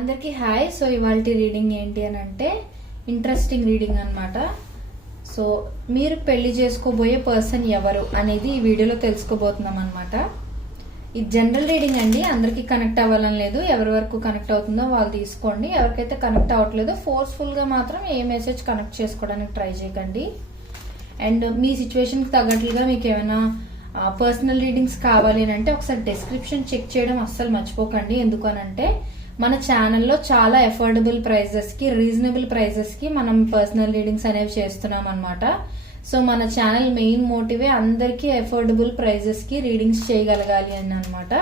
అందరికీ hi. So ఇవాల్టి reading ఏంటి అని అంటే ఇంట్రెస్టింగ్ రీడింగ్ అన్నమాట. సో మీరు పెళ్లి చేసుకోబోయే పర్సన్ ఎవరు అనేది ఈ వీడియోలో తెలుసుకోబోతున్నాం అనమాట. ఇది జనరల్ రీడింగ్ అండి, అందరికీ కనెక్ట్ అవ్వాలని లేదు. ఎవరి వరకు కనెక్ట్ అవుతుందో వాళ్ళు తీసుకోండి. ఎవరికైతే కనెక్ట్ అవ్వట్లేదో ఫోర్స్ఫుల్ గా మాత్రం ఏ మెసేజ్ కనెక్ట్ చేసుకోవడానికి ట్రై చేయకండి. అండ్ మీ సిచ్యువేషన్కి తగ్గట్లుగా మీకు ఏమైనా పర్సనల్ రీడింగ్స్ కావాలి అని అంటే ఒకసారి డిస్క్రిప్షన్ చెక్ చేయడం అస్సలు మర్చిపోకండి. ఎందుకనంటే మన ఛానల్లో చాలా అఫోర్డబుల్ ప్రైజెస్ కి, రీజనబుల్ ప్రైజెస్ కి మనం పర్సనల్ రీడింగ్స్ అనేవి చేస్తున్నాం అనమాట. సో మన ఛానల్ మెయిన్ మోటివే అందరికీ అఫోర్డబుల్ ప్రైజెస్ కి రీడింగ్స్ చేయగలగాలి అని అనమాట.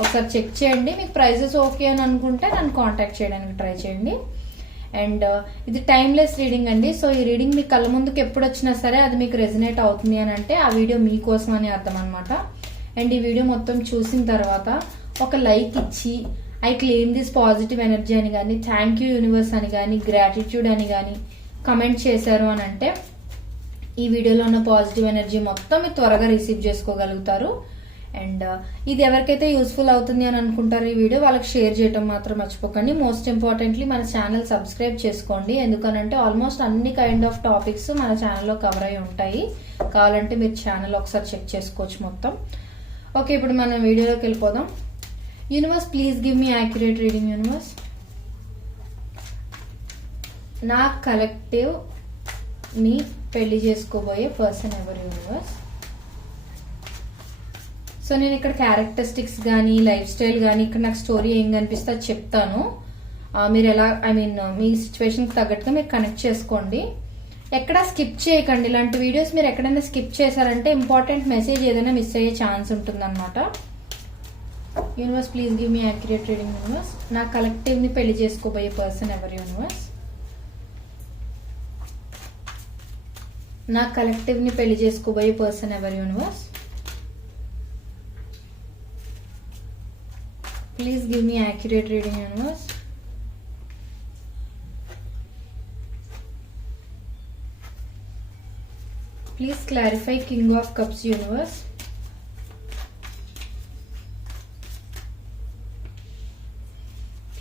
ఒకసారి చెక్ చేయండి. మీకు ప్రైజెస్ ఓకే అని అనుకుంటే నన్ను కాంటాక్ట్ చేయడానికి ట్రై చేయండి. అండ్ ఇది టైమ్లెస్ రీడింగ్ అండి. సో ఈ రీడింగ్ మీ కళ్ళ ముందుకు ఎప్పుడు వచ్చినా సరే అది మీకు రెజనేట్ అవుతుంది అని అంటే ఆ వీడియో మీకోసం అని అర్థం అనమాట. అండ్ ఈ వీడియో మొత్తం చూసిన తర్వాత ఒక లైక్ ఇచ్చి I claim this positive energy అని కానీ, థ్యాంక్ యూ యూనివర్స్ అని కానీ, గ్రాటిట్యూడ్ అని కానీ కమెంట్ చేశారు అని అంటే ఈ వీడియోలో ఉన్న పాజిటివ్ ఎనర్జీ మొత్తం మీరు త్వరగా రిసీవ్ చేసుకోగలుగుతారు. అండ్ ఇది ఎవరికైతే యూస్ఫుల్ అవుతుంది అని అనుకుంటారో ఈ వీడియో వాళ్ళకి షేర్ చేయడం మాత్రం మర్చిపోకండి. మోస్ట్ ఇంపార్టెంట్లీ మన ఛానల్ సబ్స్క్రైబ్ చేసుకోండి. ఎందుకనంటే ఆల్మోస్ట్ అన్ని కైండ్ ఆఫ్ టాపిక్స్ మన ఛానల్లో కవర్ అయి ఉంటాయి. కావాలంటే మీరు ఛానల్ ఒకసారి చెక్ చేసుకోవచ్చు మొత్తం. ఓకే, ఇప్పుడు మనం వీడియోలోకి వెళ్ళిపోదాం. Universe please give me accurate reading. Universe, నా కలెక్టివ్ ని పెళ్లి చేసుకోబోయే పర్సన్ ఎవరు? యూనివర్స్, సో నేను ఇక్కడ క్యారెక్టరిస్టిక్స్ కానీ, లైఫ్ స్టైల్ కానీ, ఇక్కడ నాకు స్టోరీ ఏం కనిపిస్తే అది చెప్తాను. మీరు ఎలా మీ సిచ్యువేషన్కి తగ్గట్టుగా మీరు కనెక్ట్ చేసుకోండి. ఎక్కడ స్కిప్ చేయకండి. ఇలాంటి వీడియోస్ మీరు ఎక్కడైనా స్కిప్ చేశారంటే ఇంపార్టెంట్ మెసేజ్ ఏదైనా మిస్ అయ్యే ఛాన్స్ ఉంటుంది అనమాట. Universe please give me accurate reading. Universe, నా కలెక్టివ్ ని పెళ్లి చేసుకోబోయే పర్సన్ ఎవరు? యూనివర్స్, నా కలెక్టివ్ ని పెళ్లి చేసుకోబోయే పర్సన్ ఎవరు? Universe, please give me accurate reading. Universe, please clarify king of cups. Universe,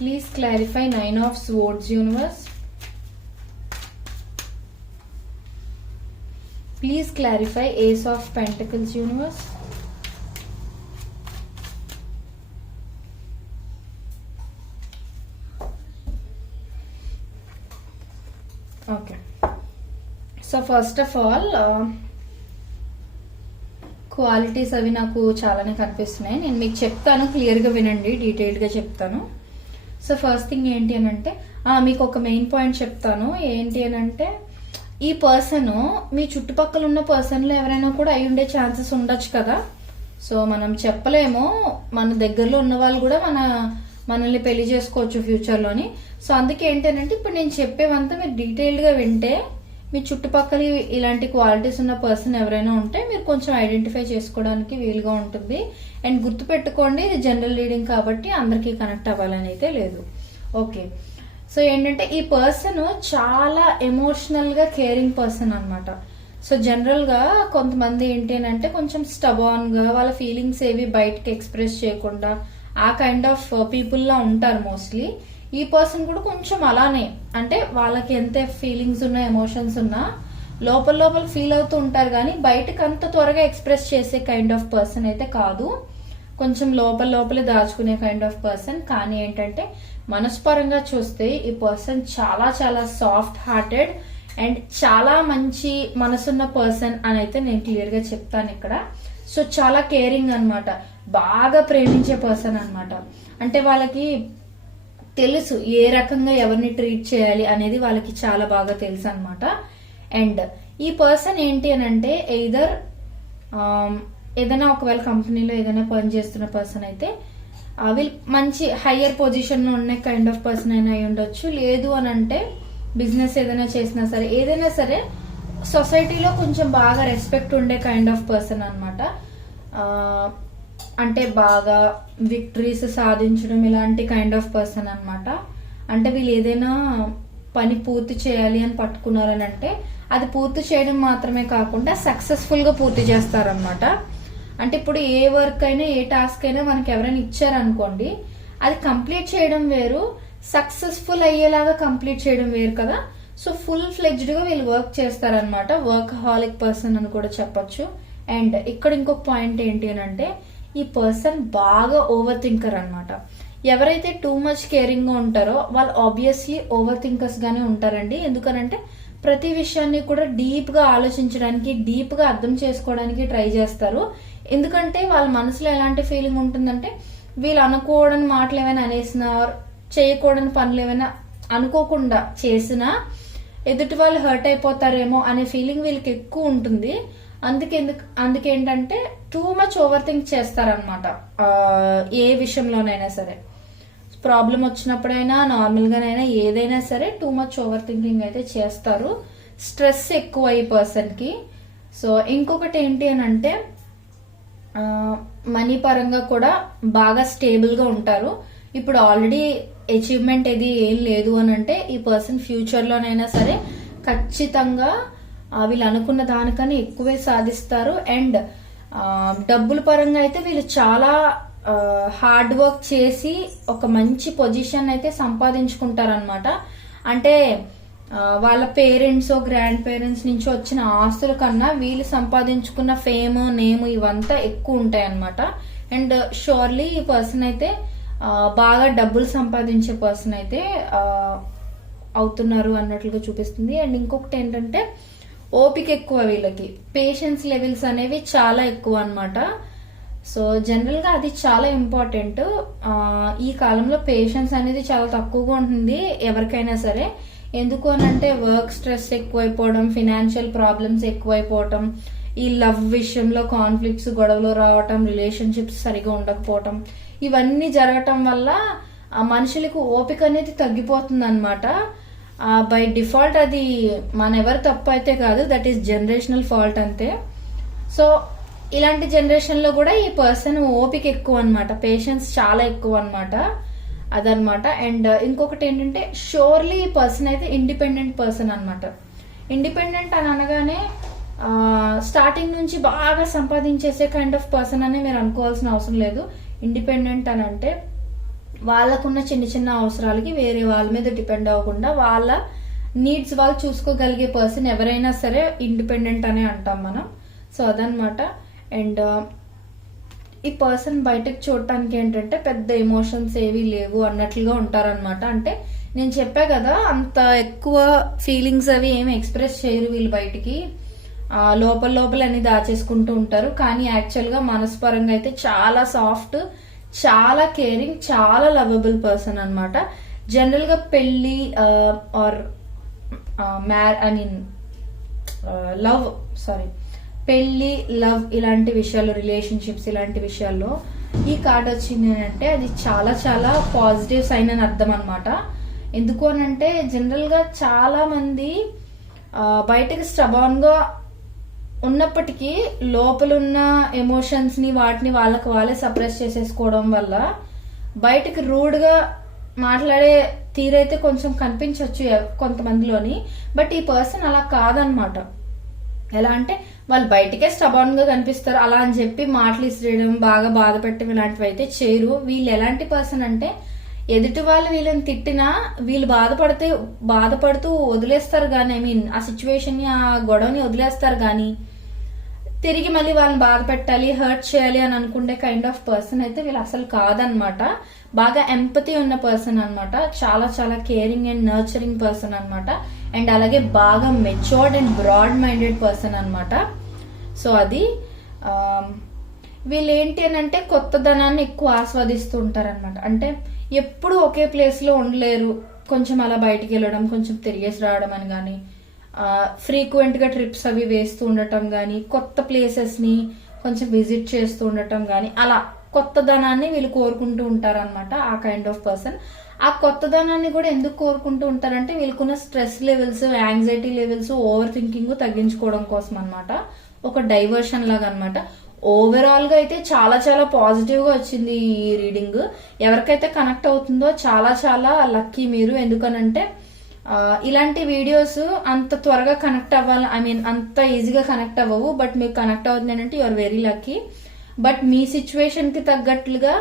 please clarify nine of swords. Universe, please clarify ace of pentacles. Universe, okay, so first of all qualities అవి నాకు చాలానే కనిపిస్తున్నాయి. నేను మీకు చెప్తాను, క్లియర్గా వినండి, డీటెయిల్డ్గా చెప్తాను. సో ఫస్ట్ థింగ్ ఏంటి అని అంటే మీకు ఒక మెయిన్ పాయింట్ చెప్తాను. ఏంటి అని అంటే ఈ పర్సన్ మీ చుట్టుపక్కల ఉన్న పర్సన్లు ఎవరైనా కూడా అయి ఉండే ఛాన్సెస్ ఉండొచ్చు కదా. సో మనం చెప్పలేము, మన దగ్గరలో ఉన్న వాళ్ళు కూడా మనల్ని పెళ్లి చేసుకోవచ్చు ఫ్యూచర్లోని. సో అందుకే ఏంటంటే ఇప్పుడు నేను చెప్పేవంతా మీరు డీటెయిల్డ్గా వింటే మీ చుట్టుపక్కల ఇలాంటి క్వాలిటీస్ ఉన్న పర్సన్ ఎవరైనా ఉంటే మీరు కొంచెం ఐడెంటిఫై చేసుకోవడానికి వీలుగా ఉంటుంది. అండ్ గుర్తుపెట్టుకోండి, ఇది జనరల్ రీడింగ్ కాబట్టి అందరికీ కనెక్ట్ అవ్వాలని అయితే లేదు. ఓకే, సో ఏంటంటే ఈ పర్సన్ చాలా ఎమోషనల్ గా కేరింగ్ పర్సన్ అనమాట. సో జనరల్ గా కొంతమంది ఏంటి అని అంటే కొంచెం స్టబాన్ గా వాళ్ళ ఫీలింగ్స్ ఏవి బయటకి ఎక్స్ప్రెస్ చేయకుండా ఆ కైండ్ ఆఫ్ పీపుల్ లా ఉంటారు మోస్ట్లీ. ఈ పర్సన్ కూడా కొంచెం అలానే, అంటే వాళ్ళకి ఎంత ఫీలింగ్స్ ఉన్నా, ఎమోషన్స్ ఉన్నా లోపల లోపల ఫీల్ అవుతూ ఉంటారు, కానీ బయటకు అంత త్వరగా ఎక్స్ప్రెస్ చేసే కైండ్ ఆఫ్ పర్సన్ అయితే కాదు. కొంచెం లోపలే దాచుకునే కైండ్ ఆఫ్ పర్సన్. కానీ ఏంటంటే మనస్పరంగా చూస్తే ఈ పర్సన్ చాలా చాలా సాఫ్ట్ హార్టెడ్ అండ్ చాలా మంచి మనసున్న పర్సన్ అని అయితే నేను క్లియర్ గా చెప్తాను ఇక్కడ. సో చాలా కేరింగ్ అన్నమాట, బాగా ప్రేమించే పర్సన్ అన్నమాట. అంటే వాళ్ళకి తెలుసు ఏ రకంగా ఎవరిని ట్రీట్ చేయాలి అనేది వాళ్ళకి చాలా బాగా తెలుసు అనమాట. అండ్ ఈ పర్సన్ ఏంటి అని అంటే ఎయిదర్ ఏదైనా ఒకవేళ కంపెనీలో ఏదైనా పని చేస్తున్న పర్సన్ అయితే వీళ్ళు మంచి హయ్యర్ పొజిషన్ లో ఉన్న కైండ్ ఆఫ్ పర్సన్ అయినా అయి ఉండొచ్చు. లేదు అని అంటే బిజినెస్ ఏదైనా చేసినా సరే, ఏదైనా సరే సొసైటీలో కొంచెం బాగా రెస్పెక్ట్ ఉండే కైండ్ ఆఫ్ పర్సన్ అనమాట. అంటే బాగా విక్టరీస్ సాధించడం ఇలాంటి కైండ్ ఆఫ్ పర్సన్ అనమాట. అంటే వీళ్ళు ఏదైనా పని పూర్తి చేయాలి అని పట్టుకున్నారని అంటే అది పూర్తి చేయడం మాత్రమే కాకుండా సక్సెస్ఫుల్ గా పూర్తి చేస్తారనమాట. అంటే ఇప్పుడు ఏ వర్క్ అయినా, ఏ టాస్క్ అయినా మనకి ఎవరైనా ఇచ్చారనుకోండి, అది కంప్లీట్ చేయడం వేరు, సక్సెస్ఫుల్ అయ్యేలాగా కంప్లీట్ చేయడం వేరు కదా. సో ఫుల్ ఫ్లెడ్జ్డ్ గా వీళ్ళు వర్క్ చేస్తారనమాట. వర్క్ హాలిక్ పర్సన్ అని కూడా చెప్పొచ్చు. అండ్ ఇక్కడ ఇంకొక పాయింట్ ఏంటి అని అంటే ఈ పర్సన్ బాగా ఓవర్ థింకర్ అనమాట. ఎవరైతే టూ మచ్ కేరింగ్ గా ఉంటారో వాళ్ళు ఆబ్వియస్లీ ఓవర్ థింకర్స్ గానే ఉంటారండి. ఎందుకనంటే ప్రతి విషయాన్ని కూడా డీప్ గా ఆలోచించడానికి, డీప్ గా అర్థం చేసుకోవడానికి ట్రై చేస్తారు. ఎందుకంటే వాళ్ళ మనసులో ఎలాంటి ఫీలింగ్ ఉంటుందంటే వీళ్ళు అనుకోవడని మాటలు ఏమైనా అనేసినా, చేయకూడని పనులు ఏమైనా అనుకోకుండా చేసినా ఎదుటి వాళ్ళు హర్ట్ అయిపోతారేమో అనే ఫీలింగ్ వీళ్ళకి ఎక్కువ ఉంటుంది. అందుకేంటంటే టూ మచ్ ఓవర్ థింక్ చేస్తారనమాట. ఏ విషయంలోనైనా సరే, ప్రాబ్లం వచ్చినప్పుడైనా నార్మల్ గానైనా ఏదైనా సరే టూ మచ్ ఓవర్ థింకింగ్ అయితే చేస్తారు. స్ట్రెస్ ఎక్కువ ఈ పర్సన్ కి. సో ఇంకొకటి ఏంటి అని అంటే మనీ పరంగా కూడా బాగా స్టేబుల్ గా ఉంటారు. ఇప్పుడు ఆల్రెడీ అచీవ్మెంట్ ఏది ఏం లేదు అని అంటే ఈ పర్సన్ ఫ్యూచర్ లోనైనా సరే ఖచ్చితంగా వీళ్ళు అనుకున్న దానికన్నా ఎక్కువే సాధిస్తారు. అండ్ డబ్బుల పరంగా అయితే వీళ్ళు చాలా హార్డ్ వర్క్ చేసి ఒక మంచి పొజిషన్ అయితే సంపాదించుకుంటారనమాట. అంటే వాళ్ళ పేరెంట్స్, గ్రాండ్ పేరెంట్స్ నుంచి వచ్చిన ఆస్తుల కన్నా వీళ్ళు సంపాదించుకున్న ఫేమ్, నేమ్ ఇవంతా ఎక్కువ ఉంటాయి అనమాట. అండ్ షూర్లీ ఈ పర్సన్ అయితే బాగా డబ్బులు సంపాదించే పర్సన్ అయితే అవుతున్నారు అన్నట్లుగా చూపిస్తుంది. అండ్ ఇంకొకటి ఏంటంటే ఓపిక ఎక్కువ వీళ్ళకి. పేషెన్స్ లెవెల్స్ అనేవి చాలా ఎక్కువ అనమాట. సో జనరల్ గా అది చాలా ఇంపార్టెంట్. ఈ కాలంలో పేషెన్స్ అనేది చాలా తక్కువగా ఉంటుంది ఎవరికైనా సరే. ఎందుకు అనంటే వర్క్ స్ట్రెస్ ఎక్కువైపోవడం, ఫినాన్షియల్ ప్రాబ్లమ్స్ ఎక్కువైపోవటం, ఈ లవ్ విషయంలో కాన్ఫ్లిక్ట్స్, గొడవలు రావటం, రిలేషన్షిప్స్ సరిగా ఉండకపోవటం, ఇవన్నీ జరగటం వల్ల మనుషులకు ఓపిక అనేది తగ్గిపోతుంది అనమాట. బై డిఫాల్ట్ అది మన ఎవరి తప్పు అయితే కాదు, దట్ ఈస్ జనరేషనల్ ఫాల్ట్ అంతే. సో ఇలాంటి జనరేషన్ లో కూడా ఈ పర్సన్ ఓపిక ఎక్కువ అనమాట, పేషెన్స్ చాలా ఎక్కువ అనమాట, అదనమాట. అండ్ ఇంకొకటి ఏంటంటే షూర్లీ ఈ పర్సన్ అయితే ఇండిపెండెంట్ పర్సన్ అనమాట. ఇండిపెండెంట్ అని అనగానే స్టార్టింగ్ నుంచి బాగా సంపాదించేసే కైండ్ ఆఫ్ పర్సన్ అని మీరు అనుకోవాల్సిన అవసరం లేదు. ఇండిపెండెంట్ అని అంటే వాళ్ళకున్న చిన్న చిన్న అవసరాలకి వేరే వాళ్ళ మీద డిపెండ్ అవ్వకుండా వాళ్ళ నీడ్స్ వాళ్ళు చూసుకోగలిగే పర్సన్ ఎవరైనా సరే ఇండిపెండెంట్ అనే అంటాం మనం. సో అదనమాట. అండ్ ఈ పర్సన్ బయటకు చూడటానికి ఏంటంటే పెద్ద ఎమోషన్స్ ఏవి లేవు అన్నట్లుగా ఉంటారనమాట. అంటే నేను చెప్పా కదా, అంత ఎక్కువ ఫీలింగ్స్ అవి ఏమి ఎక్స్ప్రెస్ చేయరు వీళ్ళు బయటికి, లోపల లోపల అన్ని దాచేసుకుంటూ ఉంటారు. కానీ యాక్చువల్ గా మనస్పరంగా అయితే చాలా సాఫ్ట్, చాలా కేరింగ్, చాలా లవబుల్ పర్సన్ అనమాట. జనరల్ గా పెళ్లి ఆర్ పెళ్లి, లవ్ ఇలాంటి విషయాలు, రిలేషన్షిప్స్ ఇలాంటి విషయాల్లో ఈ కార్డ్ వచ్చింది అంటే అది చాలా చాలా పాజిటివ్ సైన్ అని అర్థం అనమాట. ఎందుకు అనంటే జనరల్ గా చాలా మంది బయటకు స్టబాన్ గా ఉన్నప్పటికీ లోపలున్న ఎమోషన్స్ ని వాటిని వాళ్ళకి వాళ్ళే సప్రెస్ చేసేసుకోవడం వల్ల బయటకు రూడ్ గా మాట్లాడే తీరైతే కొంచెం కనిపించవచ్చు కొంతమందిలోని. బట్ ఈ పర్సన్ అలా కాదనమాట. ఎలా అంటే వాళ్ళు బయటకే స్టబాన్ గా కనిపిస్తారు, అలా అని చెప్పి మాటలు ఇసిరేయడం, బాగా బాధ పెట్టడం ఇలాంటివి అయితే చేయరు. వీళ్ళు ఎలాంటి పర్సన్ అంటే ఎదుటి వాళ్ళు వీళ్ళని తిట్టినా వీళ్ళు బాధపడుతూ వదిలేస్తారు గానీ, ఐ మీన్ ఆ సిచ్యువేషన్ ని, ఆ గొడవని వదిలేస్తారు గానీ తిరిగి మళ్ళీ వాళ్ళని బాధ పెట్టాలి, హర్ట్ చేయాలి అని అనుకుంటే కైండ్ ఆఫ్ పర్సన్ అయితే వీళ్ళు అసలు కాదనమాట. బాగా ఎంపతి ఉన్న పర్సన్ అనమాట. చాలా చాలా కేరింగ్ అండ్ నర్చరింగ్ పర్సన్ అనమాట. అండ్ అలాగే బాగా matured and broad minded person అనమాట. సో అది వీళ్ళు ఏంటి అని అంటే కొత్తదనాన్ని ఎక్కువ ఆస్వాదిస్తూ ఉంటారనమాట. అంటే ఎప్పుడు ఒకే ప్లేస్ లో ఉండలేరు, కొంచెం అలా బయటికి వెళ్ళడం, కొంచెం తిరిగేసి రావడం అని కానీ, ఫ్రీక్వెంట్ గా ట్రిప్స్ అవి వేస్తూ ఉండటం గానీ, కొత్త ప్లేసెస్ ని కొంచెం విజిట్ చేస్తూ ఉండటం గానీ, అలా కొత్తదనాన్ని వీళ్ళు కోరుకుంటూ ఉంటారనమాట. ఆ కైండ్ ఆఫ్ పర్సన్. ఆ కొత్తదనాన్ని కూడా ఎందుకు కోరుకుంటూ ఉంటారంటే వీళ్ళకున్న stress levels, anxiety levels, over thinking తగ్గించుకోవడం కోసం అనమాట. ఒక డైవర్షన్ లాగా అనమాట. ఓవరాల్ గా అయితే చాలా చాలా పాజిటివ్ గా వచ్చింది ఈ రీడింగ్. ఎవరికైతే కనెక్ట్ అవుతుందో చాలా చాలా లక్కీ మీరు. ఎందుకనంటే ఇలాంటి వీడియోస్ అంత త్వరగా కనెక్ట్ అవ్వాలి, ఐ మీన్ అంత ఈజీగా కనెక్ట్ అవ్వవు. బట్ మీకు కనెక్ట్ అవుతుంది అంటే you are very lucky. But మీ సిచ్యువేషన్ కి తగ్గట్లుగా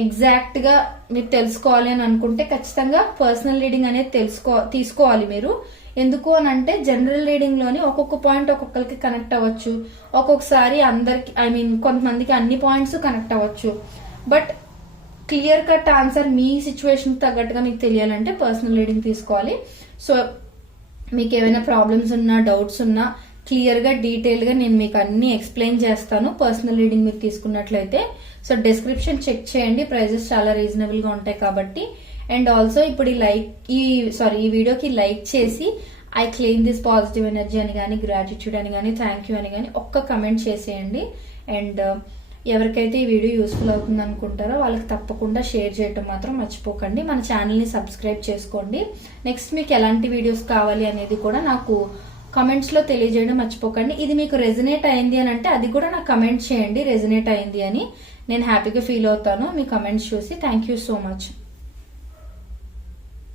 ఎగ్జాక్ట్ గా మీరు తెలుసుకోవాలి అని అనుకుంటే ఖచ్చితంగా పర్సనల్ రీడింగ్ అనేది తీసుకోవాలి మీరు. ఎందుకు అని అంటే జనరల్ రీడింగ్ లోని ఒక్కొక్క పాయింట్ ఒక్కొక్కరికి కనెక్ట్ అవ్వచ్చు, ఒక్కొక్కసారి అందరికి కొంతమందికి అన్ని పాయింట్స్ కనెక్ట్ అవ్వచ్చు. But clear cut answer me situation తగ్గట్టుగా మీకు తెలియాలంటే పర్సనల్ రీడింగ్ తీసుకోవాలి. సో మీకు ఏమైనా ప్రాబ్లమ్స్ ఉన్నా, డౌట్స్ ఉన్నా క్లియర్ గా డీటెయిల్ గా నేను మీకు అన్ని ఎక్స్ప్లెయిన్ చేస్తాను పర్సనల్ రీడింగ్ మీరు తీసుకున్నట్లయితే. సో డిస్క్రిప్షన్ చెక్ చేయండి, ప్రైజెస్ చాలా రీజనబుల్ గా ఉంటాయి కాబట్టి. అండ్ ఆల్సో ఇప్పుడు ఈ వీడియోకి లైక్ చేసి I claim this positive energy అని కానీ, గ్రాటిట్యూడ్ అని కానీ, థ్యాంక్ యూ అని కానీ ఒక్క కమెంట్ చేసేయండి. అండ్ ఎవరికైతే ఈ వీడియో యూస్ఫుల్ అవుతుంది అనుకుంటారో వాళ్ళకి తప్పకుండా షేర్ చేయటం మాత్రం మర్చిపోకండి. మన ఛానల్ని సబ్స్క్రైబ్ చేసుకోండి. నెక్స్ట్ మీకు ఎలాంటి వీడియోస్ కావాలి అనేది కూడా నాకు కమెంట్స్ లో తెలియజేయడం మర్చిపోకండి. ఇది మీకు రెజనేట్ అయింది అని అంటే అది కూడా నాకు కమెంట్ చేయండి, రెజనేట్ అయింది అని. నేను హ్యాపీగా ఫీల్ అవుతాను మీ కమెంట్స్ చూసి. Thank you so much.